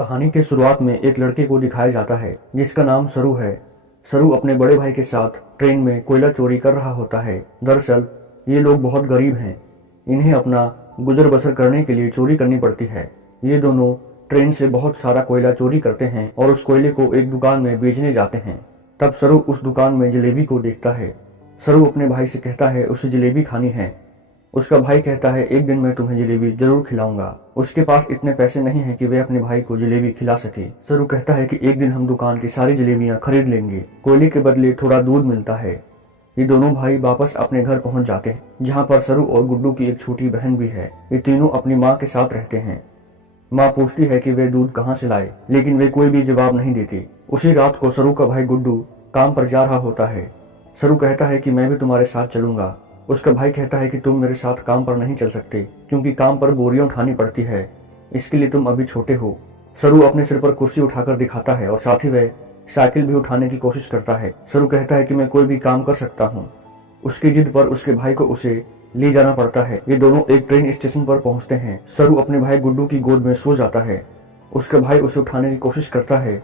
कहानी के शुरुआत में एक लड़के को दिखाया जाता है जिसका नाम सरू है। सरू अपने बड़े भाई के साथ ट्रेन में कोयला चोरी कर रहा होता है। दरअसल ये लोग बहुत गरीब हैं, इन्हें अपना गुजर बसर करने के लिए चोरी करनी पड़ती है। ये दोनों ट्रेन से बहुत सारा कोयला चोरी करते हैं और उस कोयले को एक दुकान में बेचने जाते हैं। तब सरू उस दुकान में जलेबी को देखता है। सरू अपने भाई से कहता है उसे जलेबी खानी है। उसका भाई कहता है एक दिन मैं तुम्हें जलेबी जरूर खिलाऊंगा। उसके पास इतने पैसे नहीं हैं कि वे अपने भाई को जलेबी खिला सके। सरू कहता है कि एक दिन हम दुकान की सारी जलेबियां खरीद लेंगे, कोयले के बदले थोड़ा दूध मिलता है। ये दोनों भाई वापस अपने घर पहुंच जाते हैं, जहां पर सरू और गुड्डू की एक छोटी बहन भी है। ये तीनों अपनी माँ के साथ रहते हैं। माँ पूछती है कि वे दूध कहाँ से लाए, लेकिन वे कोई भी जवाब नहीं देती। उसी रात को सरू का भाई गुड्डू काम पर जा रहा होता है। सरू कहता है कि मैं भी तुम्हारे साथ चलूंगा। उसका भाई कहता है कि तुम मेरे साथ काम पर नहीं चल सकते, क्योंकि काम पर बोरियां उठानी पड़ती है, इसके लिए तुम अभी छोटे हो। सरू अपने सिर पर कुर्सी उठाकर दिखाता है और साथ ही वह साइकिल भी उठाने की कोशिश करता है। सरू कहता है कि मैं कोई भी काम कर सकता हूँ। उसकी जिद पर उसके भाई को उसे ले जाना पड़ता है। ये दोनों एक ट्रेन स्टेशन पर पहुंचते हैं। सरू अपने भाई गुड्डू की गोद में सो जाता है। उसका भाई उसे उठाने की कोशिश करता है,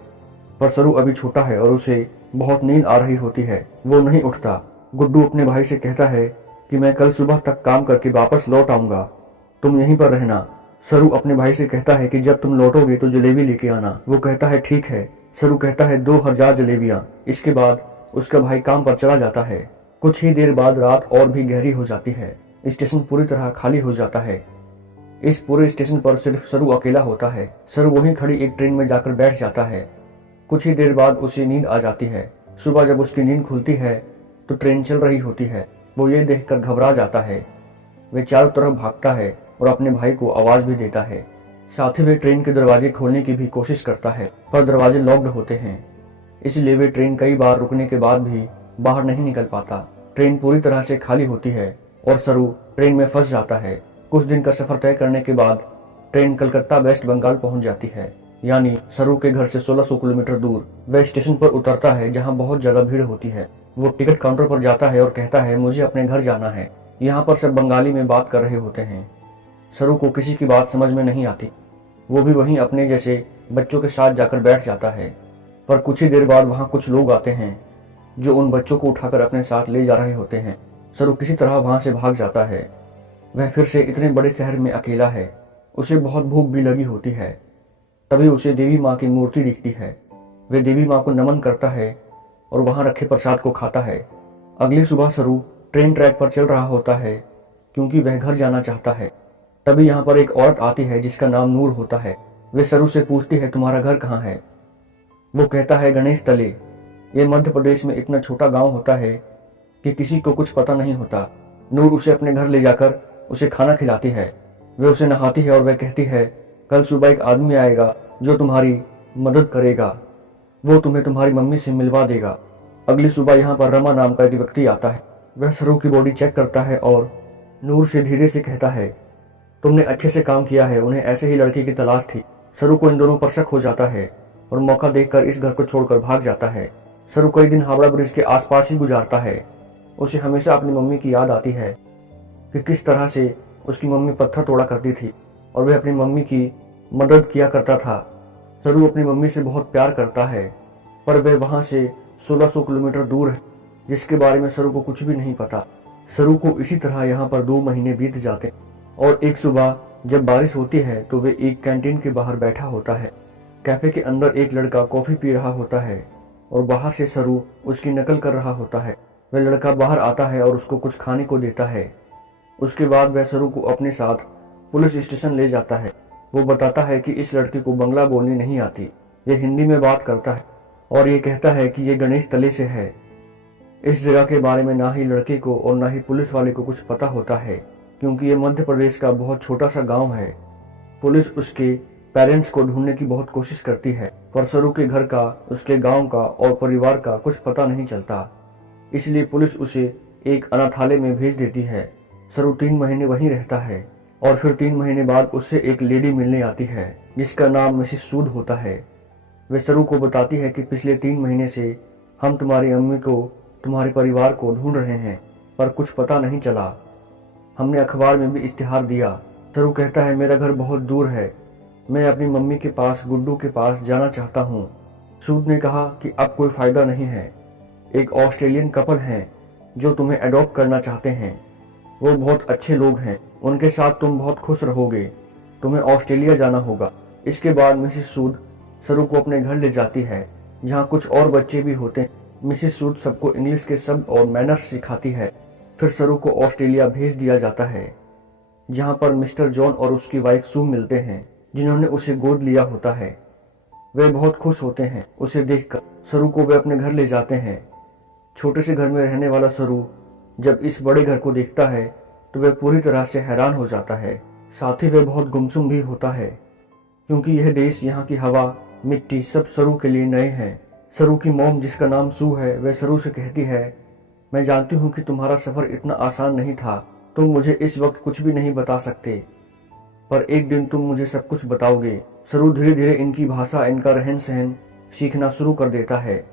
पर सरू अभी छोटा है और उसे बहुत नींद आ रही होती है। वो नहीं उठता। गुड्डू अपने भाई से कहता है कि मैं कल सुबह तक काम करके वापस लौट आऊंगा, तुम यहीं पर रहना। सरू अपने भाई से कहता है कि जब तुम लौटोगे तो जलेबी लेके आना। वो कहता है ठीक है। सरू कहता है 2000 जलेबियां। इसके बाद उसका भाई काम पर चला जाता है। कुछ ही देर बाद रात और भी गहरी हो जाती है। स्टेशन पूरी तरह खाली हो जाता है। इस पूरे स्टेशन पर सिर्फ सरू अकेला होता है। सरू वहीं खड़ी एक ट्रेन में जाकर बैठ जाता है। कुछ ही देर बाद उसे नींद आ जाती है। सुबह जब उसकी नींद खुलती है तो ट्रेन चल रही होती है। वो ये देखकर घबरा जाता है। वे चारों तरफ भागता है और अपने भाई को आवाज भी देता है। साथ ही वे ट्रेन के दरवाजे खोलने की भी कोशिश करता है, पर दरवाजे लॉक्ड होते हैं। इसलिए वे ट्रेन कई बार रुकने के बाद भी बाहर नहीं निकल पाता। ट्रेन पूरी तरह से खाली होती है और सरू ट्रेन में फंस जाता है। कुछ दिन का सफर तय करने के बाद ट्रेन कलकत्ता वेस्ट बंगाल पहुंच जाती है, यानी सरू के घर से 1600 किलोमीटर दूर। वह स्टेशन पर उतरता है जहां बहुत ज्यादा भीड़ होती है। वो टिकट काउंटर पर जाता है और कहता है मुझे अपने घर जाना है। यहाँ पर सब बंगाली में बात कर रहे होते हैं। सरू को किसी की बात समझ में नहीं आती। वो भी वहीं अपने जैसे बच्चों के साथ जाकर बैठ जाता है, पर कुछ ही देर बाद वहाँ कुछ लोग आते हैं जो उन बच्चों को उठाकर अपने साथ ले जा रहे होते हैं। सरू किसी तरह वहां से भाग जाता है। वह फिर से इतने बड़े शहर में अकेला है। उसे बहुत भूख भी लगी होती है। तभी उसे देवी माँ की मूर्ति दिखती है। वह देवी माँ को नमन करता है और वहां रखे प्रसाद को खाता है। अगली सुबह सरू ट्रेन ट्रैक पर चल रहा होता है, क्योंकि वह घर जाना चाहता है। तभी यहाँ पर एक औरत आती है जिसका नाम नूर होता है। वे सरू से पूछती है तुम्हारा घर कहाँ है। वो कहता है गणेश तले। ये मध्य प्रदेश में इतना छोटा गांव होता है कि किसी को कुछ पता नहीं होता। नूर उसे अपने घर ले जाकर उसे खाना खिलाती है। वे उसे नहाती है और वह कहती है कल सुबह एक आदमी आएगा जो तुम्हारी मदद करेगा। वो तुम्हें तुम्हारी मम्मी से मिलवा देगा। अगली सुबह यहाँ पर रमा नाम का एक व्यक्ति आता है। वह सरू की बॉडी चेक करता है और नूर से धीरे से कहता है तुमने अच्छे से काम किया है, उन्हें ऐसे ही लड़की की तलाश थी। सरू को इन दोनों पर शक हो जाता है और मौका देखकर इस घर को छोड़कर भाग जाता है। सरू कई दिन हावड़ा ब्रिज के आसपास ही गुजारता है। उसे हमेशा अपनी मम्मी की याद आती है कि किस तरह से उसकी मम्मी पत्थर तोड़ा करती थी और वह अपनी मम्मी की मदद किया करता था। सरू अपनी मम्मी से बहुत प्यार करता है, पर वह वहां से 1600 किलोमीटर दूर है, जिसके बारे में सरू को कुछ भी नहीं पता। सरू को इसी तरह यहाँ पर 2 महीने बीत जाते और एक सुबह जब बारिश होती है तो वे एक कैंटीन के बाहर बैठा होता है। कैफे के अंदर एक लड़का कॉफी पी रहा होता है और बाहर से सरू उसकी नकल कर रहा होता है। वह लड़का बाहर आता है और उसको कुछ खाने को देता है। उसके बाद वह सरू को अपने साथ पुलिस स्टेशन ले जाता है। वो बताता है कि इस लड़के को बंगला बोलनी नहीं आती, ये हिंदी में बात करता है और ये कहता है कि ये गणेश तले से है। इस जगह के बारे में ना ही लड़के को और ना ही पुलिस वाले को कुछ पता होता है, क्योंकि ये मध्य प्रदेश का बहुत छोटा सा गांव है। पुलिस उसके पेरेंट्स को ढूंढने की बहुत कोशिश करती है, पर सरू के घर का, उसके गांव का और परिवार का कुछ पता नहीं चलता। इसलिए पुलिस उसे एक अनाथालय में भेज देती है। सरू 3 महीने वहीं रहता है और फिर 3 महीने बाद उससे एक लेडी मिलने आती है जिसका नाम मिसेस सूद होता है। वे सरू को बताती है कि पिछले 3 महीने से हम तुम्हारी अम्मी को, तुम्हारे परिवार को ढूंढ रहे हैं, पर कुछ पता नहीं चला। हमने अखबार में भी इश्तिहार दिया। सरू कहता है मेरा घर बहुत दूर है, मैं अपनी मम्मी के पास, गुड्डू के पास जाना चाहता हूँ। सूद ने कहा कि अब कोई फायदा नहीं है। एक ऑस्ट्रेलियन कपल हैं जो तुम्हें अडॉप्ट करना चाहते हैं। वो बहुत अच्छे लोग हैं, उनके साथ तुम बहुत खुश रहोगे। तुम्हें ऑस्ट्रेलिया जाना होगा। इसके बाद मिसिस सूद सरू को अपने घर ले जाती है, जहाँ कुछ और बच्चे भी होते हैं। मिसिस सूद सबको इंग्लिश के शब्द और मैनर्स सिखाती है। फिर सरू को ऑस्ट्रेलिया भेज दिया जाता है, जहाँ पर मिस्टर जॉन और उसकी वाइफ सू मिलते हैं, जिन्होंने उसे गोद लिया होता है। वे बहुत खुश होते हैं उसे देखकर। सरू को वे अपने घर ले जाते हैं। छोटे से घर में रहने वाला सरू जब इस बड़े घर को देखता है तो वह पूरी तरह से हैरान हो जाता है। साथ ही वह बहुत गुमसुम भी होता है, क्योंकि यह देश, यहाँ की हवा, मिट्टी सब सरू के लिए नए हैं। सरू की मॉम, जिसका नाम सू है, वह सरू से कहती है, मैं जानती हूँ कि तुम्हारा सफर इतना आसान नहीं था। तुम मुझे इस वक्त कुछ भी नहीं बता सकते, पर एक दिन तुम मुझे सब कुछ बताओगे। सरू धीरे धीरे इनकी भाषा, इनका रहन सहन सीखना शुरू कर देता है।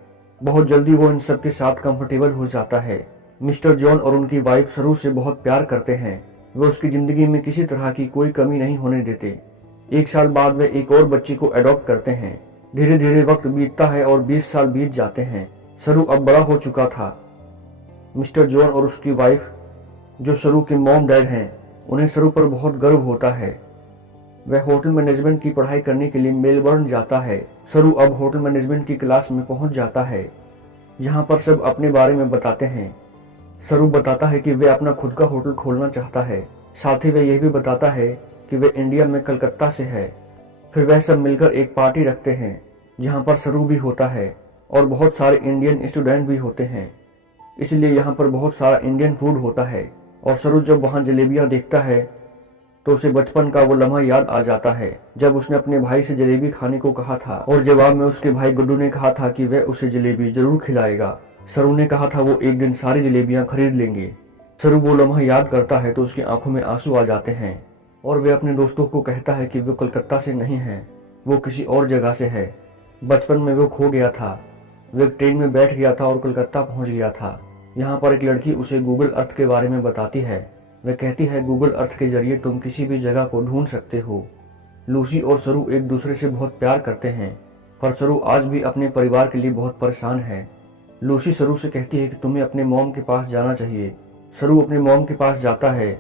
बहुत जल्दी वो इन सब के साथ कंफर्टेबल हो जाता है। मिस्टर जॉन और उनकी वाइफ सरू से बहुत प्यार करते हैं। वे उसकी जिंदगी में किसी तरह की कोई कमी नहीं होने देते। 1 साल बाद वे एक और बच्ची को अडॉप्ट करते हैं। धीरे धीरे वक्त बीतता है और 20 साल बीत जाते हैं। सरू अब बड़ा हो चुका था। मिस्टर जॉन और उसकी वाइफ, जो सरू के मॉम डैड हैं, उन्हें सरू पर बहुत गर्व होता है। वह होटल मैनेजमेंट की पढ़ाई करने के लिए मेलबर्न जाता है। सरू अब होटल मैनेजमेंट की क्लास में पहुंच जाता है, जहां पर सब अपने बारे में बताते हैं। सरू बताता है कि वह अपना खुद का होटल खोलना चाहता है। साथ ही वह यह भी बताता है कि वह इंडिया में कलकत्ता से है। फिर वह सब मिलकर एक पार्टी रखते हैं, जहां पर सरू भी होता है और बहुत सारे इंडियन स्टूडेंट भी होते हैं। इसलिए यहाँ पर बहुत सारा इंडियन फूड होता है। और सरू जब वहाँ जलेबियाँ देखता है तो उसे बचपन का वो लम्हा याद आ जाता है, जब उसने अपने भाई से जलेबी खाने को कहा था और जवाब में उसके भाई गुड्डू ने कहा था कि वह उसे जलेबी जरूर खिलाएगा। सरू ने कहा था वो एक दिन सारी जलेबियाँ खरीद लेंगे। सरू वो लम्हा याद करता है तो उसकी आंखों में आंसू आ जाते हैं और वे अपने दोस्तों को कहता है कि वो कलकत्ता से नहीं है, वो किसी और जगह से है। बचपन में वो खो गया था। वो एक ट्रेन में बैठ गया था और कलकत्ता पहुंच गया था। यहाँ पर एक लड़की उसे गूगल अर्थ के बारे में बताती है। वह कहती है, गूगल अर्थ के जरिए तुम किसी भी जगह को ढूंढ सकते हो। लूसी और सरू एक दूसरे से बहुत प्यार करते हैं, पर सरू आज भी अपने परिवार के लिए बहुत परेशान है। लूसी सरू से कहती है कि तुम्हें अपने मॉम के पास जाना चाहिए। सरू अपने मॉम के पास जाता है,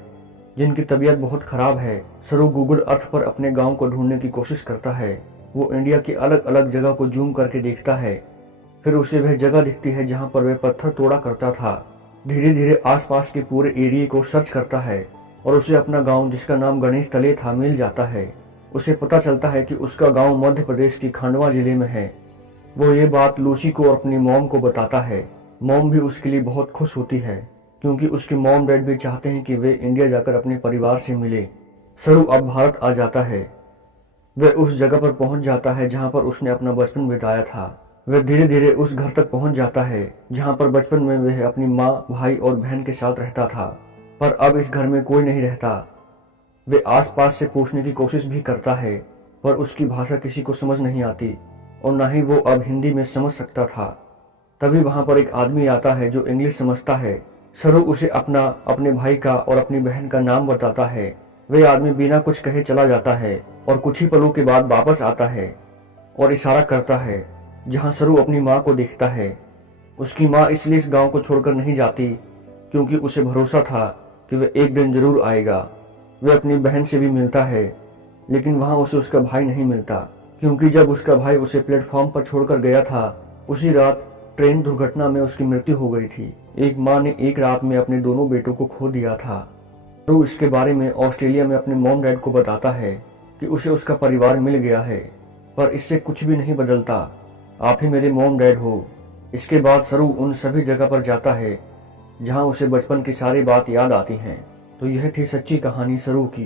जिनकी तबीयत बहुत खराब है। सरू गूगल अर्थ पर अपने गाँव को ढूंढने की कोशिश करता है। वो इंडिया की अलग अलग जगह को जूम करके देखता है। फिर उसे वह जगह दिखती है जहाँ पर वह पत्थर तोड़ा करता था। धीरे धीरे आसपास के पूरे एरिया को सर्च करता है और उसे अपना गांव, जिसका नाम गणेश तले था, मिल जाता है। उसे पता चलता है कि उसका गांव मध्य प्रदेश की खंडवा जिले में है। वो ये बात लूसी को और अपनी मॉम को बताता है। मॉम भी उसके लिए बहुत खुश होती है, क्योंकि उसके मॉम डैड भी चाहते हैं कि वे इंडिया जाकर अपने परिवार से मिले। सरू अब भारत आ जाता है। वह उस जगह पर पहुंच जाता है जहाँ पर उसने अपना बचपन बिताया था। वह धीरे धीरे उस घर तक पहुंच जाता है जहां पर बचपन में वह अपनी माँ, भाई और बहन के साथ रहता था। पर अब इस घर में कोई नहीं रहता। वह आसपास से पूछने की कोशिश भी करता है, पर उसकी भाषा किसी को समझ नहीं आती और न ही वो अब हिंदी में समझ सकता था। तभी वहां पर एक आदमी आता है जो इंग्लिश समझता है। सरू उसे अपने भाई का और अपनी बहन का नाम बताता है। वह आदमी बिना कुछ कहे चला जाता है और कुछ ही पलों के बाद वापस आता है और इशारा करता है जहां सरू अपनी माँ को देखता है। उसकी माँ इसलिए इस गांव को छोड़कर नहीं जाती क्योंकि उसे भरोसा था कि वह एक दिन जरूर आएगा। वह अपनी बहन से भी मिलता है, लेकिन वहां उसे उसका भाई नहीं मिलता, क्योंकि जब उसका भाई उसे प्लेटफॉर्म पर छोड़कर गया था, उसी रात ट्रेन दुर्घटना में उसकी मृत्यु हो गई थी। एक माँ ने एक रात में अपने दोनों बेटों को खो दिया था। सरू इसके बारे में ऑस्ट्रेलिया में अपने मॉम डैड को बताता है कि उसे उसका परिवार मिल गया है, पर इससे कुछ भी नहीं बदलता। आप ही मेरे मॉम डैड हो। इसके बाद सरू उन सभी जगह पर जाता है जहां उसे बचपन की सारी बात याद आती हैं। तो यह थी सच्ची कहानी सरू की।